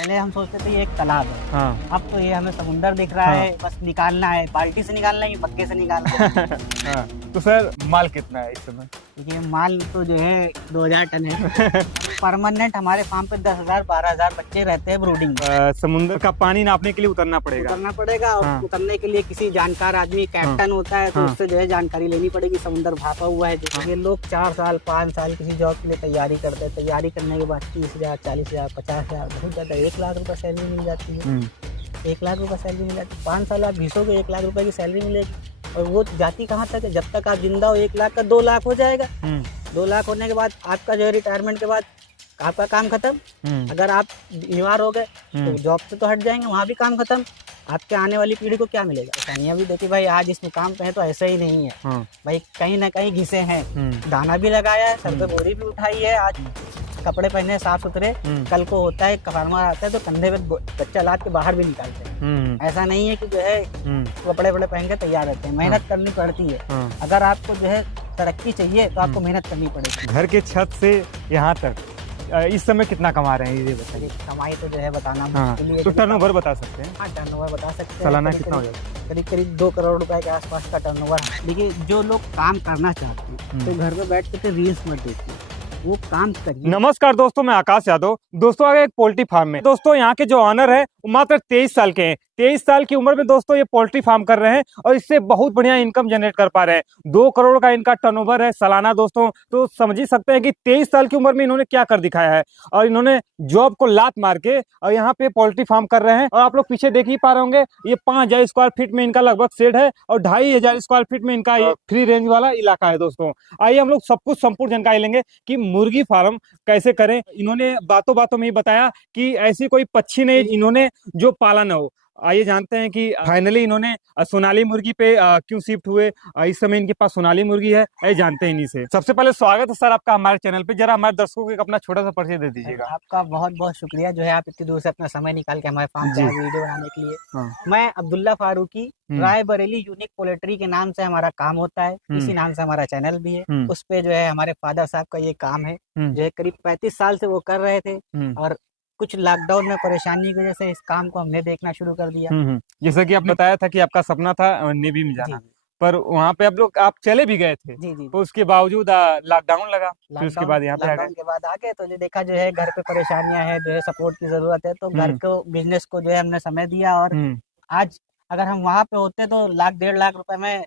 पहले हम सोचते थे ये एक तालाब है। हाँ। अब तो ये हमें समुंदर दिख रहा है, बस निकालना है। बाल्टी से निकालना है कि पक्के से निकालना है। हाँ। तो सर माल कितना है इस समय? देखिए माल तो जो है 2000 टन है। परमानेंट हमारे फार्म पे 10,000 12,000 बच्चे रहते हैं ब्रूडिंग में। समुद्र का पानी नापने के लिए उतरना पड़ेगा। उतरना पड़ेगा और हाँ। उतरने के लिए किसी जानकार आदमी कैप्टन होता है, तो हाँ। उससे जो है जानकारी लेनी पड़ेगी। समुंदर भापा हुआ है जो ये लोग 4 साल 5 साल किसी जॉब के लिए तैयारी करते हैं। तैयारी करने के बाद 30,000 40,000 50,000 बहुत ज़्यादा 1 लाख रुपये सैलरी मिल जाती है। 1 लाख रुपये सैलरी मिल जाती है। 5 साल आप घिसोगे 1 लाख रुपये की सैलरी मिलेगी। और वो जाती कहाँ तक है? जब तक आप जिंदा हो 1 लाख का 2 लाख हो जाएगा। 2 लाख होने के बाद आपका जो है रिटायरमेंट के बाद आपका काम खत्म। अगर आप बीमार हो गए तो जॉब से तो हट जाएंगे, वहाँ भी काम खत्म। आपके आने वाली पीढ़ी को क्या मिलेगा? कहानियाँ भी देखिए भाई, आज इस मुकाम पे है तो ऐसा ही नहीं है। भाई कहीं ना कहीं घिसे हैं, दाना भी लगाया है, सर पे बोरी भी उठाई है, आज कपड़े पहने साफ सुथरे। कल को होता है फार्मर आता है तो कंधे पे बच्चा लाद के बाहर भी निकालते हैं। ऐसा नहीं है कि जो है कपड़े वपड़े पहन के तैयार रहते हैं। मेहनत करनी पड़ती है। अगर आपको जो है तरक्की चाहिए तो आपको मेहनत करनी पड़ेगी। घर के छत से यहाँ तक इस समय कितना कमा रहे हैं ये बताइए। कमाई तो जो है बताना मुश्किल है। तो टर्नओवर बता सकते हैं? हाँ, टर्नओवर बता सकते हैं। सालाना कितना हो जाएगा? करीब करीब 2 करोड़ रुपए के आसपास का टर्नओवर है। देखिए जो लोग काम करना चाहते हैं तो घर में बैठ के रील्स मत देखिए, वो काम करिए। नमस्कार दोस्तों, मैं आकाश यादव। दोस्तों आगे एक पोल्ट्री फार्म में दोस्तों यहाँ के जो ऑनर है वो मात्र 23 साल के हैं। 23 साल की उम्र में दोस्तों ये पोल्ट्री फार्म कर रहे हैं और इससे बहुत बढ़िया इनकम जनरेट कर पा रहे हैं। 2 करोड़ का इनका टर्नओवर है सालाना दोस्तों। तो समझ ही सकते हैं कि 23 साल की उम्र में इन्होंने क्या कर दिखाया है। और इन्होंने जॉब को लात मार के और यहाँ पे पोल्ट्री फार्म कर रहे हैं। और आप लोग पीछे देख ही पा रहे होंगे, ये 5000 स्क्वायर फीट में इनका लगभग शेड है और 2500 स्क्वायर फीट में इनका ये फ्री रेंज वाला इलाका है दोस्तों। आइए हम लोग सब कुछ संपूर्ण जानकारी लेंगे कि मुर्गी फार्म कैसे करें। इन्होंने बातों बातों में ही बताया कि ऐसी कोई पक्षी नहीं इन्होंने जो पाला न हो। आइए जानते हैं कि फाइनली इन्होंने सोनाली मुर्गी पे क्यों शिफ्ट हुए। इस समय इनके पास सोनाली मुर्गी है, आइए जानते हैं इन्हीं से। सबसे पहले स्वागत है सर आपका हमारे चैनल पे। जरा हमारे दर्शकों को अपना छोटा सा परिचय दे दीजिएगा। आपका बहुत बहुत शुक्रिया जो है आप इतनी दूर से अपना समय निकाल के हमारे फार्म पे वीडियो बनाने के लिए। मैं अब्दुल्ला फारूकी, रायबरेली यूनिक पोल्ट्री के नाम से हमारा काम होता है। इसी नाम से हमारा चैनल भी है। उस पे जो है हमारे फादर साहब का ये काम है जो है करीब 35 साल से वो कर रहे थे। और कुछ लॉकडाउन में परेशानी की वजह से इस काम को हमने देखना शुरू कर दिया। जैसा कि आप बताया था कि आपका सपना था नेवी में जाना, पर वहाँ पे आप चले भी गए थे। जी। तो उसके बावजूद लॉकडाउन लगा, फिर उसके बाद यहाँ पे आ गए। के बाद आ गए तो जो देखा जो है घर पे परेशानियां है, जो है सपोर्ट की जरूरत है, तो घर को बिजनेस को जो है हमने समय दिया। और आज अगर हम वहाँ पे होते तो 1-1.5 लाख रुपए में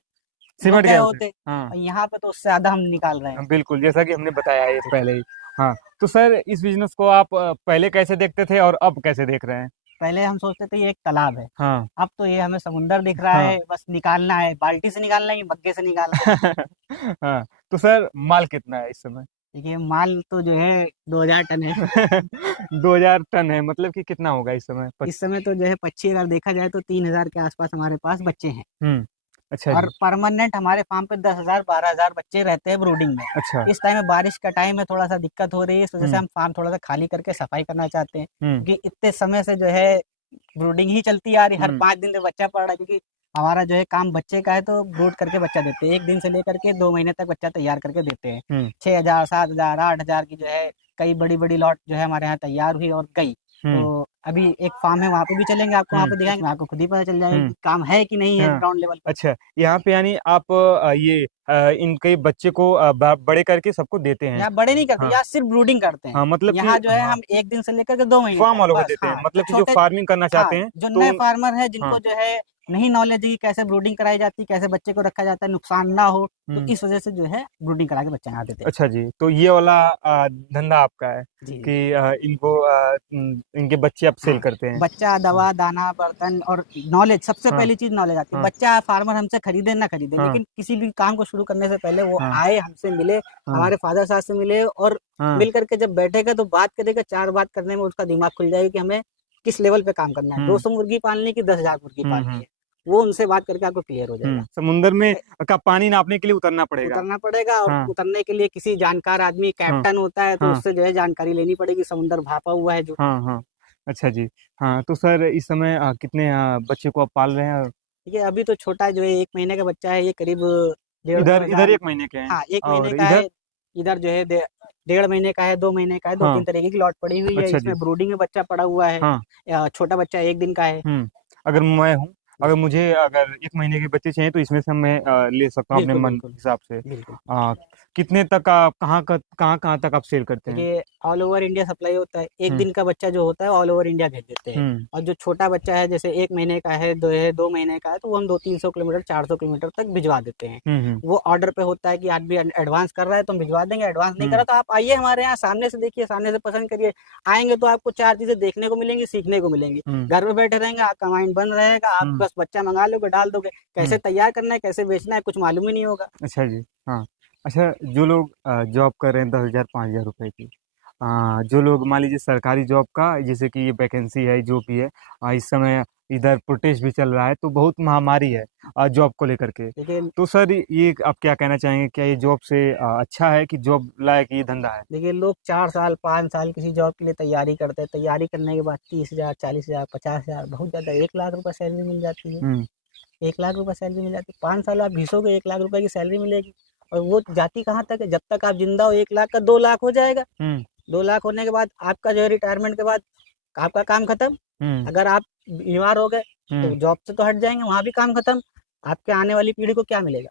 सिमट गए होते। यहाँ पे तो उससे ज्यादा हम निकाल रहे हैं। बिल्कुल, जैसा कि हमने बताया ये पहले ही। हाँ, तो सर इस बिजनेस को आप पहले कैसे देखते थे और अब कैसे देख रहे हैं? पहले हम सोचते थे ये एक तालाब है। हाँ। अब तो ये हमें समुंदर दिख रहा है, बस निकालना है। बाल्टी से निकालना है कि बग्गे से निकालना है। हाँ। तो सर माल कितना है इस समय? देखिए माल तो जो है 2000 टन है। 2000 टन है, मतलब कि कितना होगा इस समय? इस समय तो जो है पक्षी अगर देखा जाए तो 3000 के आसपास हमारे पास बच्चे हैं। अच्छा। और परमानेंट हमारे फार्म पे 10,000 12,000 बच्चे रहते हैं ब्रूडिंग में। अच्छा। इस टाइम में बारिश का टाइम है, थोड़ा सा दिक्कत हो रही है, इस वजह से हम फार्म थोड़ा सा खाली करके सफाई करना चाहते हैं। क्योंकि इतने समय से जो है ब्रूडिंग ही चलती आ रही, हर 5 दिन में बच्चा पड़ रहा है। क्योंकि हमारा जो है काम बच्चे का है, तो ब्रूड करके बच्चा देते हैं। 1 दिन से लेकर के 2 महीने तक बच्चा तैयार करके देते हैं। 6,000 7,000 8,000 की जो है कई बड़ी बड़ी लॉट जो है हमारे यहाँ तैयार हुई और गई। तो अभी एक फार्म है, वहाँ पे भी चलेंगे, आपको वहाँ पे दिखाएंगे, आपको खुद ही पता चल जाएगा कि काम है कि नहीं है ग्राउंड लेवल पे। अच्छा, यहाँ पे यानी आप इनके बच्चे को बड़े करके सबको देते हैं? यहाँ बड़े नहीं करते, यहाँ सिर्फ ब्रूडिंग करते हैं। मतलब यहाँ जो है हम 1 दिन से लेकर के 2 महीने फार्म वालों को देते हैं। मतलब कि जो फार्मिंग करना चाहते हैं, जो नए फार्मर है, जिनको जो है नहीं नॉलेज है कि कैसे ब्रूडिंग कराई जाती है, कैसे बच्चे को रखा जाता है, नुकसान ना हो, तो इस वजह से जो है ब्रूडिंग करा के बच्चे यहाँ देते हैं। अच्छा जी, तो ये वाला धंधा आपका है कि इनको इनके बच्चे आप सेल करते हैं? बच्चा, दवा, दाना, बर्तन और नॉलेज, सबसे पहली चीज नॉलेज आती है। बच्चा फार्मर हमसे खरीदे ना खरीदे, लेकिन किसी भी काम को शुरू करने से पहले वो आए, हमसे मिले, हमारे फादर साहब से मिले, और मिल करके जब बैठेगा तो बात करेगा। 4 बात करने में उसका दिमाग खुल जाएगा कि हमें किस लेवल पे काम करना है। 200 मुर्गी पालने की 10,000 मुर्गी पालनी है, वो उनसे बात करके आपको क्लियर हो जाएगा। समुंदर में का पानी नापने के लिए उतरना पड़ेगा। और उतरने के लिए किसी जानकार आदमी कैप्टन होता है, तो उससे जो है जानकारी लेनी पड़ेगी। समुंदर भापा हुआ है जो। अच्छा जी। हाँ, तो सर इस समय कितने बच्चे को आप पाल रहे हैं? ये अभी तो छोटा जो है 1 महीने का बच्चा है, ये करीब इधर 1 महीने के हैं। हाँ, 1 महीने का है। इधर जो है 1.5 महीने का है, 2 महीने का है, दो हाँ। तीन तरीके की लॉट पड़ी हुई है। अच्छा इसमें जी। ब्रूडिंग में बच्चा पड़ा हुआ है। हाँ। छोटा बच्चा 1 दिन का है। अगर मैं हूँ, अगर मुझे अगर 1 महीने के बच्चे चाहिए तो इसमें से मैं ले सकता हूँ अपने बिल्कुल मन बिल्कुल हिसाब से। बिल्कुल। कितने तक आप कहाँ तक आप सेल करते हैं? देखिए ऑल ओवर इंडिया सप्लाई होता है। एक हम्म दिन का बच्चा जो होता है ऑल ओवर इंडिया भेज देते हैं। हम्म और जो छोटा बच्चा है जैसे 1 महीने का है, 2 महीने का है, तो वो हम 200-300 किलोमीटर 400 किलोमीटर तक भिजवा देते हैं। हम्म वो ऑर्डर पे होता है कि आदमी एडवांस कर रहा है तो हम भिजवा देंगे, एडवांस नहीं हम्म करा तो आप आइए हमारे यहाँ, सामने से देखिए, सामने से पसंद करिए। आएंगे तो आपको 4 चीजें देखने को मिलेंगी, सीखने को मिलेंगी। हम्म घर में बैठे रहेंगे, आपका माइंड बंद रहेगा, आप हम्म बस बच्चा मंगा लोगे, डाल दोगे। कैसे तैयार करना है, कैसे बेचना है, कुछ मालूम ही नहीं होगा। अच्छा जी। हाँ। अच्छा, जो लोग जॉब कर रहे हैं 10,000 5,000 रुपए की, जो लोग मान लीजिए सरकारी जॉब का, जैसे कि ये वैकेंसी है जो भी है, इस समय इधर प्रोटेस्ट भी चल रहा है तो बहुत महामारी है जॉब को लेकर के। देखिए तो सर ये आप क्या कहना चाहेंगे, क्या ये जॉब से अच्छा है कि जॉब लायक ये धंधा है? देखिए लोग 4 साल 5 साल किसी जॉब के लिए तैयारी करते हैं। तैयारी करने के बाद 30,000 40,000 50,000, बहुत ज़्यादा 1 लाख रुपए सैलरी मिल जाती है। हम्म 1 लाख रुपए सैलरी मिल जाती है। 5 साल आप घिसोगे, 1 लाख रुपए की सैलरी मिलेगी। और वो जाती कहाँ तक है, जब तक आप जिंदा हो 1 लाख का 2 लाख हो जाएगा। हम्म 2 लाख होने के बाद आपका जो है रिटायरमेंट के बाद आपका काम खत्म। हम्म अगर आप बीमार हो गए तो हम्म जॉब से तो हट जाएंगे, वहां भी काम खत्म। आपके आने वाली पीढ़ी को क्या मिलेगा?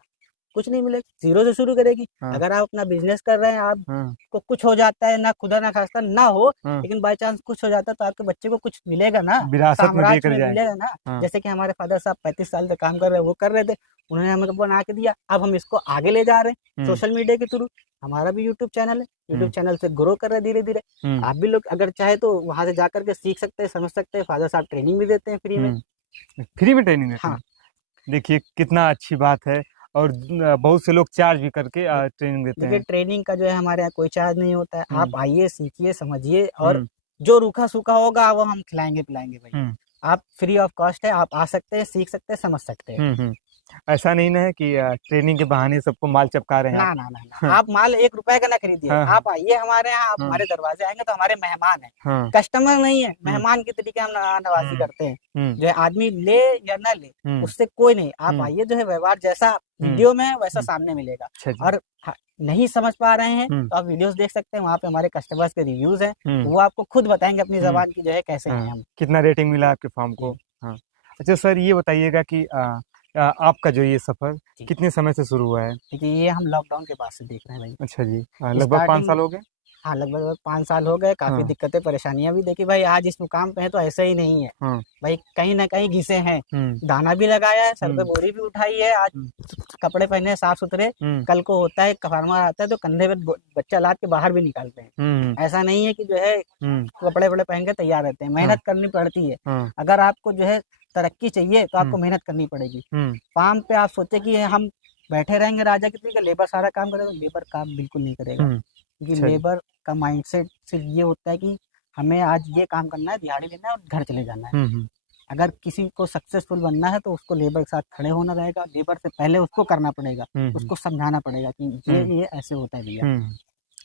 कुछ नहीं मिलेगा, जीरो से शुरू करेगी। हाँ अगर आप अपना बिजनेस कर रहे हैं, आप हाँ को कुछ हो जाता है, ना खुदा ना खास्ता ना हो, हाँ। लेकिन बाय चांस कुछ हो जाता है तो आपके बच्चे को कुछ मिलेगा ना, विरासत में साम्राज्य देकर में जाए। मिलेगा ना। हाँ। जैसे कि हमारे फादर साहब 35 साल से काम कर रहे हैं, वो कर रहे थे, उन्होंने हमें बना के दिया, अब हम इसको आगे ले जा रहे हैं हम्म सोशल मीडिया के थ्रू। हमारा भी यूट्यूब चैनल है, यूट्यूब हम्म चैनल से ग्रो कर रहे हैं धीरे धीरे। हम्म आप भी लोग अगर चाहे तो वहां से जाकर के सीख सकते हैं, समझ सकते हैं। फादर साहब ट्रेनिंग भी देते हैं फ्री में। फ्री में ट्रेनिंग देते हाँ। हैं? देखिए कितना अच्छी बात है। और बहुत से लोग चार्ज भी करके ट्रेनिंग देते देखिए हैं। ट्रेनिंग का जो है हमारे यहाँ कोई चार्ज नहीं होता है। हम्म आप आइए, सीखिए, समझिए, और हम्म जो रूखा सूखा होगा वो हम खिलाएंगे पिलाएंगे भाई। हम्म आप फ्री ऑफ कॉस्ट है, आप आ सकते हैं, सीख सकते हैं, समझ सकते हैं। हम्म। ऐसा नहीं ना है कि ट्रेनिंग के बहाने सबको माल चिपका रहे हैं ना आप? ना ना ना, हाँ आप माल 1 रुपए का ना खरीदिए। हाँ हाँ आप आइए हमारे यहाँ, आप हाँ हमारे दरवाजे आएंगे तो हमारे मेहमान हैं, हाँ। कस्टमर नहीं है। हम्म मेहमान के तरीके हम नवाजी हम्म करते हैं। हम्म जो है आदमी ले या ना ले, हम्म उससे कोई नहीं। आप हम्म आइए, जो है व्यवहार जैसा हम्म वीडियो में है वैसा हम्म। सामने मिलेगा। अच्छा जी। और नहीं समझ पा रहे हैं हम्म तो आप वीडियोस देख सकते हैं, वहाँ पे हमारे कस्टमर्स के रिव्यूज हैं, हम्म वो आपको खुद बताएंगे अपनी हम्म। जबान की जो है कैसे हैं हाँ, हम। कितना रेटिंग मिला आपके फार्म को? जी हाँ। अच्छा सर, ये बताइएगा कि आपका जो ये सफर जी। कितने समय से शुरू हुआ है? देखिए ये हम लॉकडाउन के बाद से देख रहे हैं भाई। अच्छा जी। लगभग 5 स्टार्टिंग, साल हो गए? हाँ लगभग 5 साल हो गए। काफी हाँ दिक्कतें परेशानियां भी देखी भाई। आज इस मुकाम पे है तो ऐसे ही नहीं है हाँ। भाई, कहीं ना कहीं घिसे हैं। हम्म दाना भी लगाया है, सर पे हम्म बोरी भी उठाई है। आज हम्म कपड़े पहने हैं साफ सुथरे। हम्म कल को होता है फार्मर आता है तो कंधे पे बच्चा लाद के बाहर भी निकालते हैं। हम्म ऐसा नहीं है कि जो है हम्म। कपड़े वपड़े पहन के तैयार रहते हैं, हाँ मेहनत करनी पड़ती है। हाँ। अगर आपको जो है तरक्की चाहिए तो हम्म आपको मेहनत करनी पड़ेगी। हम्म फार्म पे आप सोचे कि हम बैठे रहेंगे राजा की तरीके, लेबर सारा काम करेगा, लेबर काम बिल्कुल नहीं करेगा। क्योंकि अच्छा जी। लेबर का माइंडसेट सिर्फ ये होता है कि हमें आज ये काम करना है, दिहाड़ी लेना है और घर चले जाना है। हम्म। अगर किसी को सक्सेसफुल बनना है तो उसको लेबर के साथ खड़े होना रहेगा। लेबर से पहले उसको करना पड़ेगा, हम्म उसको समझाना पड़ेगा कि ये ऐसे होता है भैया। हम्म।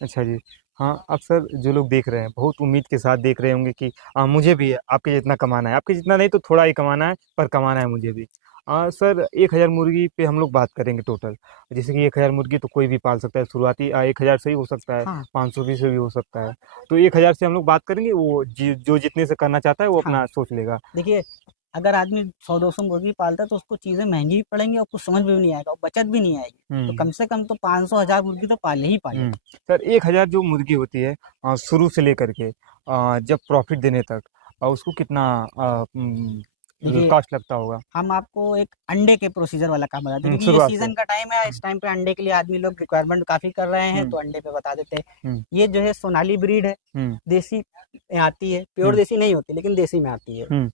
अच्छा जी। हाँ, अक्सर जो लोग देख रहे हैं बहुत उम्मीद के साथ देख रहे होंगे कि मुझे भी आपके जितना कमाना है, आपके जितना नहीं तो थोड़ा ही कमाना है, पर कमाना है मुझे भी। सर 1,000 मुर्गी पे हम लोग बात करेंगे टोटल। जैसे कि 1,000 मुर्गी तो कोई भी पाल सकता है, शुरुआती 1,000 से ही हो सकता है, हाँ 500 भी से भी हो सकता है। तो 1,000 से हम लोग बात करेंगे, वो जो जितने से करना चाहता है वो हाँ। अपना सोच लेगा। देखिए अगर आदमी 100-200 मुर्गी पालता है तो उसको चीजें महंगी भी पड़ेंगी और कुछ समझ में भी नहीं आएगा और बचत भी नहीं आएगी। तो हम्म कम से कम तो 500-1000 मुर्गी तो पाले ही पाले। सर 1,000 जो मुर्गी होती है शुरू से लेकर के जब प्रॉफिट देने तक उसको कितना देखिए कॉस्ट लगता होगा? हम आपको एक अंडे के प्रोसीजर वाला काम बताते हैं, क्योंकि ये शुरुआत से। सीजन का टाइम है। इस टाइम पे अंडे के लिए आदमी लोग रिक्वायरमेंट काफी कर रहे हैं, हम्म तो अंडे पे बता देते हैं। हम्म ये जो है सोनाली ब्रीड है, हम्म देसी में आती है, प्योर हम्म देसी नहीं होती लेकिन देसी में आती है। हम्म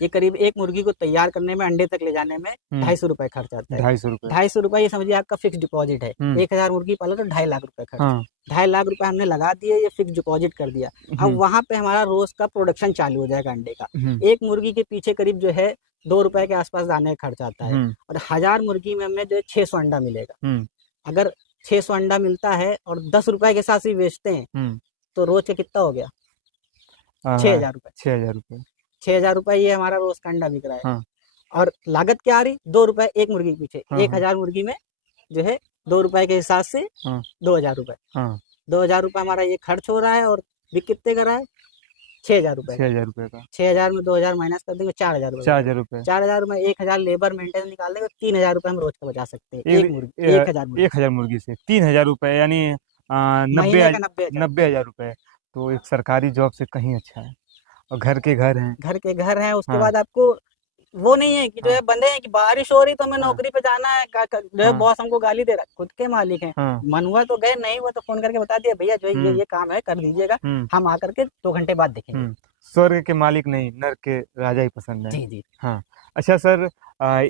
ये करीब एक मुर्गी को तैयार करने में, अंडे तक ले जाने में हम्म। 250 रुपए खर्च आता है। 250 रुपये। 250 ये समझिए आपका फिक्स डिपॉजिट है। हम्म 1000 मुर्गी पाला तो 2.5 लाख रुपए खर्च। हाँ 2.5 लाख रुपए हमने लगा दिए, ये फिक्स डिपॉजिट कर दिया। अब हम्म वहां पे हमारा रोज का प्रोडक्शन चालू हो जाएगा अंडे का। हम्म एक मुर्गी के पीछे करीब जो है 2 रुपए के आसपास दाने का खर्च आता है। हम्म और 1000 मुर्गी में हमें जो है 600 अंडा मिलेगा। हम्म अगर 600 अंडा मिलता है और 10 रुपए के साथ ही बेचते हैं हम्म। तो रोज का कितना हो गया? हाँ, 6,000 रुपए। 6,000 रुपये। 6,000 रुपए ये हमारा रोज का अंडा बिक रहा है। हाँ और लागत क्या आ रही? 2 रुपए एक मुर्गी के पीछे। हाँ हाँ 1,000 मुर्गी में जो है ₹2 के हिसाब से हाँ 2000 रुपए। हाँ 2000 रुपए हमारा ये खर्च हो रहा है, और बिक कितने का रहा है? 6000 रुपए। 6000 रुपये का 6000 में 2000 माइनस कर देंगे, 4000 रुपए। 4000 रुपये 4000 में 1000 लेबर मेंटेनेंस निकाल देंगे, 3000 रुपए हम रोज का बचा सकते हैं एक एक मुर्गी, 1000 मुर्गी। 1000 मुर्गी से 3000 रुपये यानी 90 महीने का 90,000। 90,000 रुपये। तो एक सरकारी जॉब से कहीं अच्छा है, और घर के घर हैं। घर के घर हैं, उसके हाँ बाद आपको वो नहीं है कि जो है बंदे हैं कि बारिश हो रही तो हमें हाँ नौकरी पे जाना है, जो है हाँ बॉस हमको गाली दे रहा है, खुद के मालिक हैं। हाँ मन हुआ तो गए, नहीं हुआ तो फोन करके बता दिया, भैया जो है ये काम है कर दीजिएगा, हम्म हम आकर के 2 घंटे बाद देखेंगे। स्वर्ग के मालिक नहीं, नर्क के राजा ही पसंद है। जी जी। हाँ। अच्छा सर,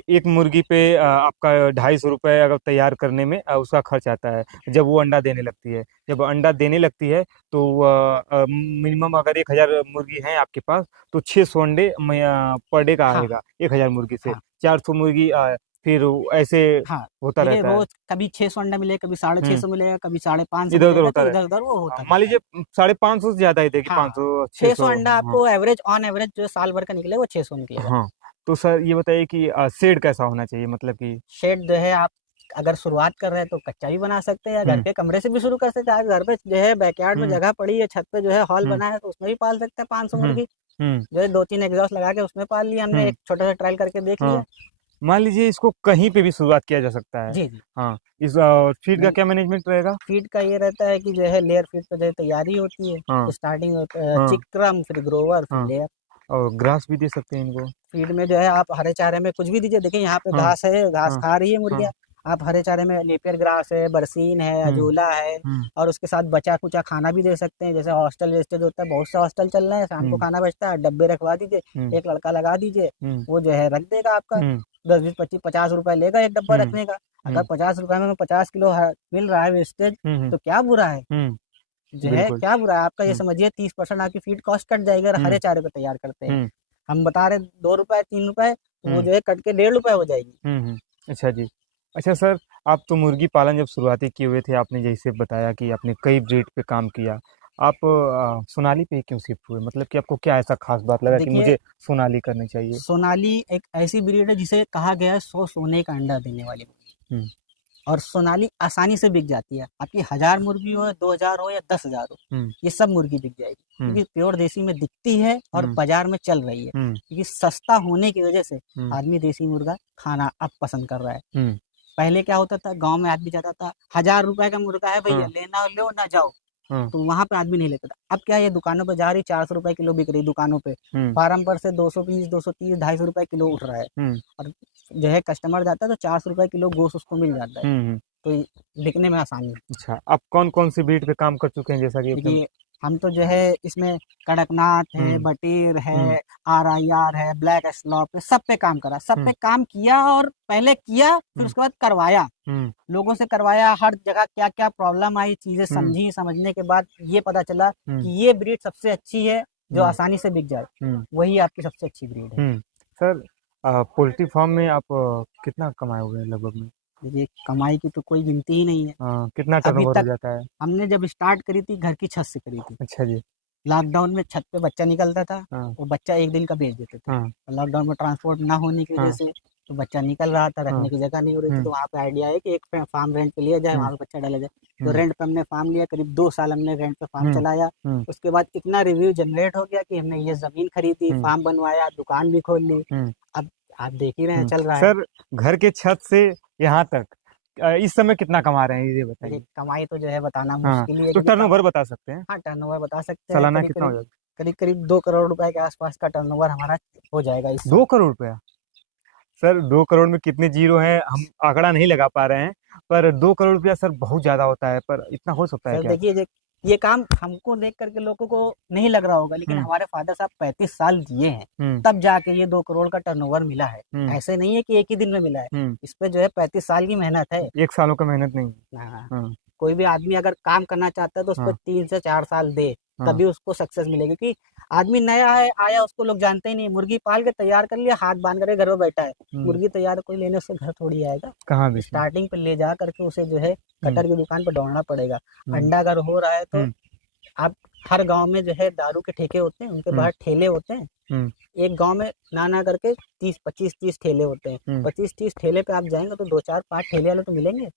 एक मुर्गी पे आपका 250 रुपये अगर तैयार करने में उसका खर्च आता है, जब वो अंडा देने लगती है। जब अंडा देने लगती है तो मिनिमम अगर 1000 मुर्गी हैं आपके पास, तो 600 अंडे पर डे का हाँ आएगा 1000 मुर्गी से। हाँ 400 मुर्गी फिर ऐसे हाँ। होता देखिए रहता है। रोज कभी 600 अंडा मिलेगा, कभी 650 मिलेगा, कभी 550 इधर उधर मिलेगा, होता तो रहता इधर उधर वो होता है। मान रहता है। लीजिए 550 से ज्यादा ही देगी, हाँ 500 600 600। अंडा हाँ आपको एवरेज, ऑन एवरेज जो साल भर का निकलेगा वो 600 निकलेगा। हाँ। तो सर ये बताइए कि शेड कैसा होना चाहिए, मतलब कि शेड जो है आप अगर शुरुआत कर रहे हैं तो कच्चा भी बना सकते हैं, या घर के कमरे से भी शुरू कर सकते हैं। आप घर पे जो है बैकयार्ड में हम्म जगह पड़ी है, छत पे जो है हॉल हम्म बना है, तो उसमें भी पाल सकते हैं 500 हम्म मुर्गी। हम्म जो है 2-3 एग्जॉस्ट लगा के उसमें पाल लिया हमने, हम्म एक छोटा सा ट्रायल करके देख लिया। हाँ। मान लीजिए इसको कहीं पे भी शुरुआत किया जा सकता है। जी जी। हाँ। इस फीड का नहीं, क्या मैनेजमेंट रहेगा? फीड का ये रहता है कि जो है लेयर फीड पे जो है तैयारी होती हाँ है, स्टार्टिंग हाँ चिक्रम, फिर ग्रोवर, फिर हाँ। लेयर। और ग्रास भी दे सकते हैं इनको? फीड में जो है आप हरे चारे में कुछ भी दीजिए, देखिए यहाँ पे हाँ घास है, घास हाँ खा रही है मुर्गियाँ। हाँ। आप हरे चारे में नेपियर ग्रास है, बरसीन है, हम्म अजोला है, हम्म और उसके साथ बचा कुचा खाना भी दे सकते हैं। जैसे हॉस्टल वेस्टेज होता है, बहुत से हॉस्टल चल रहे हैं, शाम को हम्म खाना बचता है, डब्बे रखवा दीजिए, हम्म एक लड़का लगा दीजिए, हम्म वो जो है रख देगा आपका। हम्म 10, 20, 25, 50 रुपए लेगा एक डब्बा हम्म रखने का। अगर हम्म 50 रुपए में 50 किलो मिल रहा है वेस्टेज, हम्म तो क्या बुरा है? जो है बिल्कुल। क्या बुरा है? आपका ये हम्म समझिए 30% आपकी फीड कॉस्ट कट जाएगी अगर हरे हम्म चारे पे तैयार करते हैं। हम्म हम बता रहे 2 रुपए 3 रुपए, तो वो हम्म जो है कट के 1.5 रुपए हो जाएगी। अच्छा जी। अच्छा सर, आप तो मुर्गी पालन जब शुरुआती किए हुए थे, आपने जैसे बताया कि आपने कई ब्रीड पे काम किया। आप सोनाली पे क्यों शिफ्ट हुए? मतलब कि आपको क्या ऐसा खास बात लगा कि देखिए मुझे सोनाली करनी चाहिए? सोनाली एक ऐसी ब्रीड है जिसे कहा गया है 100 सोने का अंडा देने वाली मुर्गी। हम्म और सोनाली आसानी से बिक जाती है, आपकी 1000 मुर्गी हो, 2000 हो या 10,000 हो, हम्म ये सब मुर्गी बिक जाएगी, हम्म क्योंकि प्योर देसी में दिखती है और हम्म बाजार में चल रही है। हम्म क्योंकि सस्ता होने की वजह से हम्म आदमी देसी मुर्गा खाना अब पसंद कर रहा है। हम्म पहले क्या होता था, गांव में आदमी जाता था, 1000 रुपए का मुर्गा है भैया, हाँ लेना लो ना जाओ, हाँ तो वहां पे आदमी नहीं लेता था। अब क्या है, ये दुकानों पे जा रही, 400 रुपए किलो बिक रही दुकानों पे, हम्म फार्म पर से 220, 230, 250 रुपए किलो उठ रहा है। हम्म और जो है कस्टमर जाता है तो 400 रुपए किलो गोश्त उसको मिल जाता है, हम्म। तो ये बिकने में आसानी है। अच्छा, आप कौन कौन सी ब्रीड पे काम कर चुके हैं, जैसा कि एकदम? देखिए हम तो जो है इसमें कड़कनाथ है, हम्म बटेर हम्म है, RIR है, ब्लैक स्लॉप है, सब पे काम करा, सब हम्म पे काम किया, और पहले किया फिर हम्म उसके बाद करवाया, हम्म लोगों से करवाया, हर जगह क्या क्या प्रॉब्लम आई, चीजें हम्म समझी, समझने के बाद ये पता चला हम्म कि ये ब्रीड सबसे अच्छी है जो हम्म आसानी से बिक जाए, हम्म वही आपकी सबसे अच्छी ब्रीड है। सर, पोल्ट्री फार्म में आप कितना कमाए हुए हैं लगभग में? देखिए कमाई की तो कोई गिनती ही नहीं है। कितना अभी टर्नओवर हो तक जाता है? हमने जब स्टार्ट करी थी घर की छत से करी थी, अच्छा जी। लॉकडाउन में छत पे बच्चा निकलता था, हाँ वो बच्चा एक दिन का बेच देते थे। हाँ लॉकडाउन में ट्रांसपोर्ट ना होने की वजह हाँ से तो बच्चा निकल रहा था, हाँ रखने की जगह नहीं हो रही थी, हम्म तो वहाँ पे आइडिया है कि एक फार्म रेंट पे लिया जाए, हम्म वहाँ पे बच्चा डाला जाए। तो हम्म रेंट पे हमने फार्म लिया, करीब 2 साल हमने रेंट पे फार्म हम्म चलाया। हम्म उसके बाद इतना रिव्यू जनरेट हो गया कि हमने ये जमीन खरीदी, हम्म फार्म बनवाया, दुकान भी खोल ली। हम्म अब आप देख ही रहे हैं चल रहा है। सर, घर के छत से यहाँ तक इस समय कितना कमा रहे हैं, ये देखिए बताइए? कमाई तो जो है बताना हाँ, मुश्किल ही है, तो क्योंकि टर्नओवर बता सकते हैं? हाँ टर्नओवर बता सकते हैं, सालाना कितना हो जाता करीब करीब 2 करोड़ रुपए के आसपास का टर्नओवर हमारा हो जाएगा इस है? साल। 2 करोड़ रुपया? सर 2 करोड़ में कितने जीरो हैं हम आंकड़ा नहीं लगा पा रहे हैं, पर 2 करोड़ रुपया सर बहुत ज्यादा होता है, पर इतना हो सकता है सर क्या? देखिए ये काम हमको देख करके लोगों को नहीं लग रहा होगा, लेकिन हम्म हमारे फादर साहब 35 साल जिए हैं, हम्म तब जाके ये 2 करोड़ का टर्नओवर मिला है। हम्म ऐसे नहीं है कि एक ही दिन में मिला है, हम्म इस पे जो है 35 साल की मेहनत है। 1 सालों का मेहनत नहीं? हाँ, हाँ कोई भी आदमी अगर काम करना चाहता है तो उस पर हाँ 3 से 4 साल दे, हाँ तभी उसको सक्सेस मिलेगी। क्योंकि आदमी नया है, आया, उसको लोग जानते ही नहीं, मुर्गी पाल के तैयार कर लिया, हाथ बांध करके घर में बैठा है, मुर्गी तैयार कोई लेने उससे घर थोड़ी आएगा। कहाँ बेचना? स्टार्टिंग पे ले जा करके उसे जो है कटर की दुकान पर दौड़ना पड़ेगा। हम्म अंडा अगर हो रहा है तो हम्म आप हर गांव में जो है दारू के ठेके होते हैं, उनके बाहर ठेले होते हैं। एक गांव में ना करके 25-30 ठेले होते हैं। 25-30 ठेले पे आप जाएंगे तो 2-4-5 ठेले वाले तो मिलेंगे।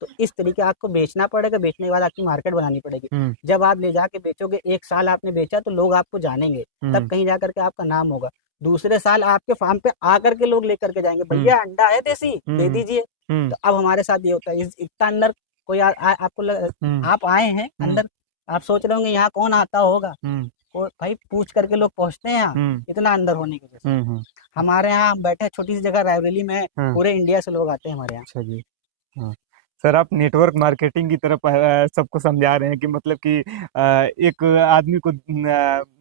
तो इस तरीके आपको बेचना पड़ेगा, बेचने के बाद आपकी मार्केट बनानी पड़ेगी। जब आप ले जाके बेचोगे, 1 साल आपने बेचा तो लोग आपको जानेंगे, तब कहीं जा करके आपका नाम होगा। दूसरे साल आपके फार्म पे आकर के लोग लेकर के जाएंगे, भैया अंडा है देसी, दे दीजिए। तो अब हमारे साथ ये होता है, इतना अंदर कोई आप आए हैं अंदर, आप सोच रहे होंगे यहाँ कौन आता होगा, भाई पूछ करके लोग पहुंचते हैं यहाँ, इतना अंदर होने की वजह से। हमारे यहाँ बैठे छोटी सी जगह रायबरेली में, पूरे इंडिया से लोग आते हैं हमारे यहाँ। अच्छा जी। हाँ सर, आप नेटवर्क मार्केटिंग की तरफ सबको समझा रहे हैं कि मतलब कि एक आदमी को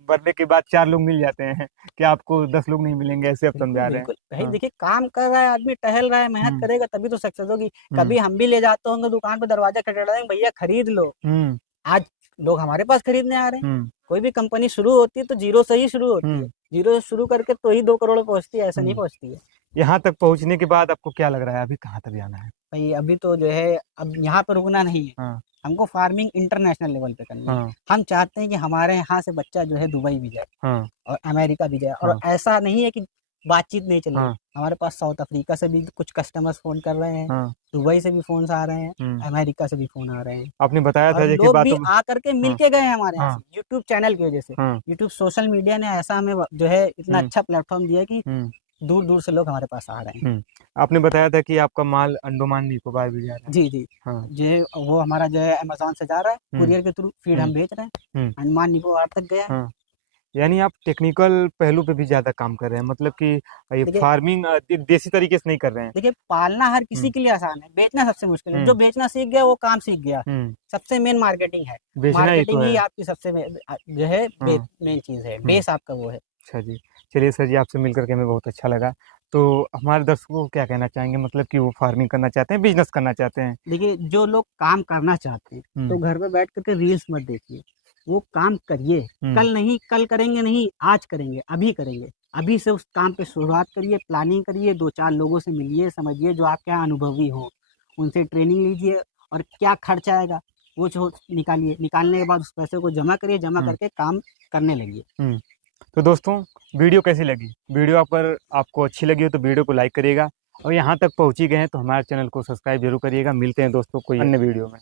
बनने के बाद 4 लोग मिल जाते हैं कि आपको 10 लोग नहीं मिलेंगे, ऐसे आप समझा रहे हैं। भाई देखिए, काम कर रहा है आदमी, टहल रहा है, मेहनत करेगा तभी तो सक्सेस होगी। कभी हम भी ले जाते होंगे दुकान पे, दरवाजा खटखटाएंगे, भैया खरीद लो। आज लोग हमारे पास खरीदने आ रहे हैं। कोई भी कंपनी शुरू होती है तो जीरो से ही शुरू होती है, जीरो से शुरू करके तो ही 2 करोड़ पहुंचती है, ऐसा नहीं पहुंचती है। यहाँ तक पहुंचने के बाद आपको क्या लग रहा है, अभी कहाँ तक जाना है? भाई अभी तो जो है, अब यहाँ पे रुकना नहीं है। हमको फार्मिंग इंटरनेशनल लेवल पे करनी है। हम चाहते हैं कि हमारे यहाँ से बच्चा जो है दुबई भी जाए और अमेरिका भी जाए। और ऐसा नहीं है कि बातचीत नहीं चल रही, हमारे पास साउथ अफ्रीका से भी कुछ कस्टमर्स फोन कर रहे हैं, दुबई से भी फोन आ रहे हैं, अमेरिका से भी फोन आ रहे हैं। आपने बताया था लोग भी आकर के मिल के गए हैं हमारे यहाँ से, यूट्यूब चैनल की वजह से। यूट्यूब सोशल मीडिया ने ऐसा हमें जो है इतना अच्छा प्लेटफॉर्म दिया कि दूर दूर से लोग हमारे पास आ रहे हैं। आपने बताया था कि आपका माल अंडमान निकोबार भी जा रहा है। जी जी। जो वो हमारा जो है अमेज़न से जा रहा है, कुरियर के थ्रू फीड हम बेच रहे हैं, अंडमान निकोबार तक गया। यानी आप टेक्निकल पहलू पे भी ज्यादा काम कर रहे हैं, मतलब कि ये फार्मिंग देसी तरीके से नहीं कर रहे हैं। देखिए, पालना हर किसी के लिए आसान है, बेचना सबसे मुश्किल है। जो बेचना सीख गया वो काम सीख गया। सबसे मेन मार्केटिंग है, मार्केटिंग ही आपकी सबसे जो है मेन चीज है, बेस आपका वो है। अच्छा जी, चलिए सर जी, आपसे मिलकर के हमें बहुत अच्छा लगा। तो हमारे दर्शकों को क्या कहना चाहेंगे, मतलब कि वो फार्मिंग करना चाहते हैं, बिजनेस करना चाहते हैं? देखिए, जो लोग काम करना चाहते हैं तो घर पे बैठ करके रील्स मत देखिए, वो काम करिए। कल नहीं, कल करेंगे नहीं, आज करेंगे, अभी करेंगे। अभी से उस काम पे शुरुआत करिए, प्लानिंग करिए, 2-4 लोगों से मिलिए, समझिए जो आपके यहाँ अनुभवी हो, उनसे ट्रेनिंग लीजिए और क्या खर्च आएगा वो जो निकालिए। निकालने के बाद उस पैसे को जमा करिए, जमा करके काम करने लगिए। तो दोस्तों, वीडियो कैसी लगी? वीडियो अगर आपको अच्छी लगी हो तो वीडियो को लाइक करिएगा, और यहाँ तक पहुँच ही गए हैं तो हमारे चैनल को सब्सक्राइब जरूर करिएगा। मिलते हैं दोस्तों कोई अन्य वीडियो में।